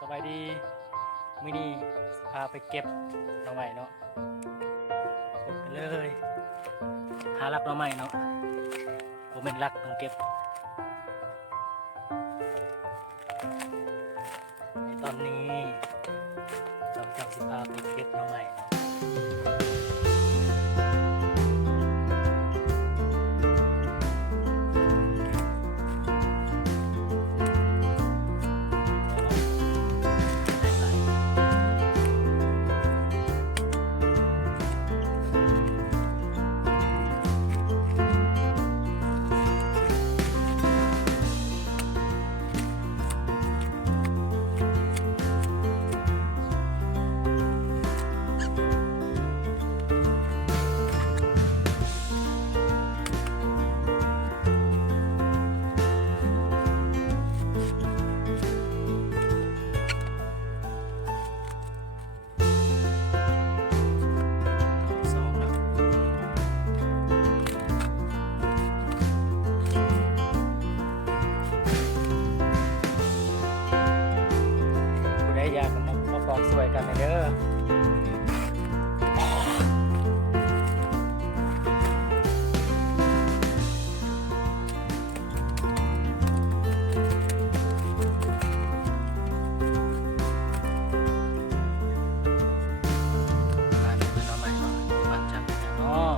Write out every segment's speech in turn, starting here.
สบายดีมื้อนี้สิพาไปเก็บหน่อไม้เนาะพบกันเลยหารักหน่อไม้เนาะบ่แม่นรักต้องเก็บในตอนนี้เราจะสิพาไปเก็บหน่อไม้เนาะสองเนาะผู้ใดอยากก็มาปอกสวยกันเด้อบ้านนี้เป็นหน่อไม้เนาะบ้านจักเนาะ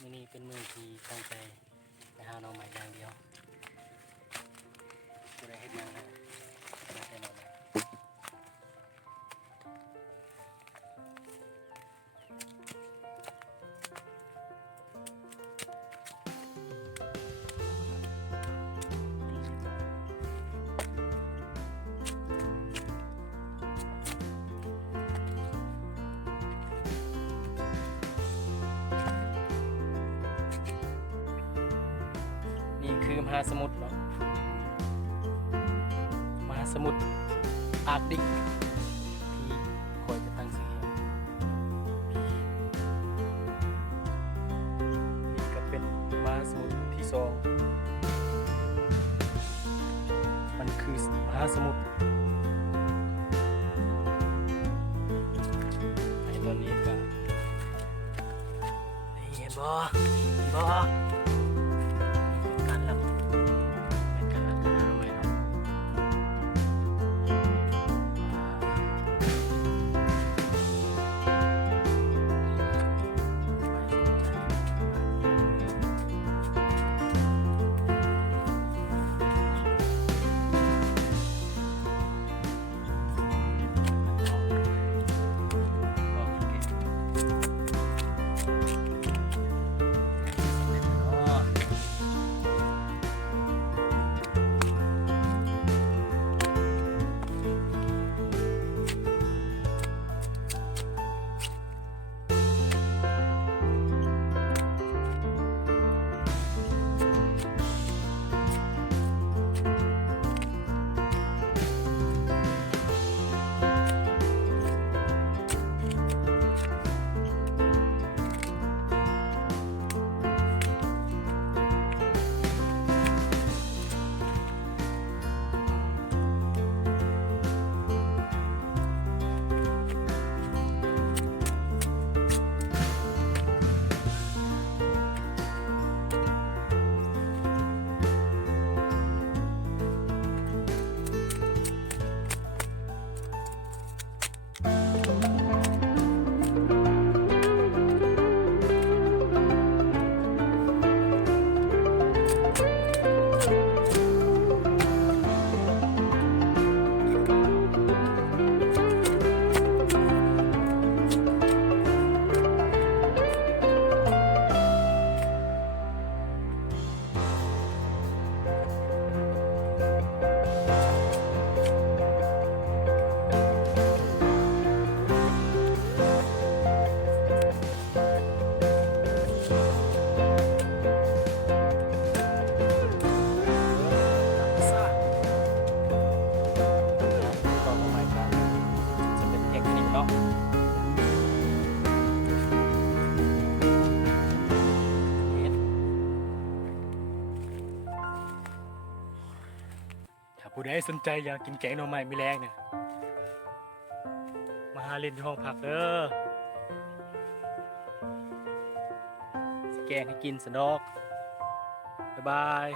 มื้อนี้เป็นมื้อที่ตั้งใจไปหาหน่อไม้อย่างเดียวบ่ได้เฮ็ดหยังเลยได้แต่หน่อไม้นี่คือมหาสมุทรเนาะมหาสมุทรอาร์กติกที่คอยจะตั้งชื่อให้นี่ก็เป็นมหาสมุทรที่สองมันคือมหาสมุทรไอ้ตอนนี้ก็นี่เห็นบ่การรับเป็นการรับกันหาใหม่เนาะโอเค ผู้ใดสนใจอยากกินแกงหน่อไม้ไม่แรงเนี่ยมาหาเล่นที่ห้องพักเด้อสิแกงให้กินสนอกบ๊ายบาย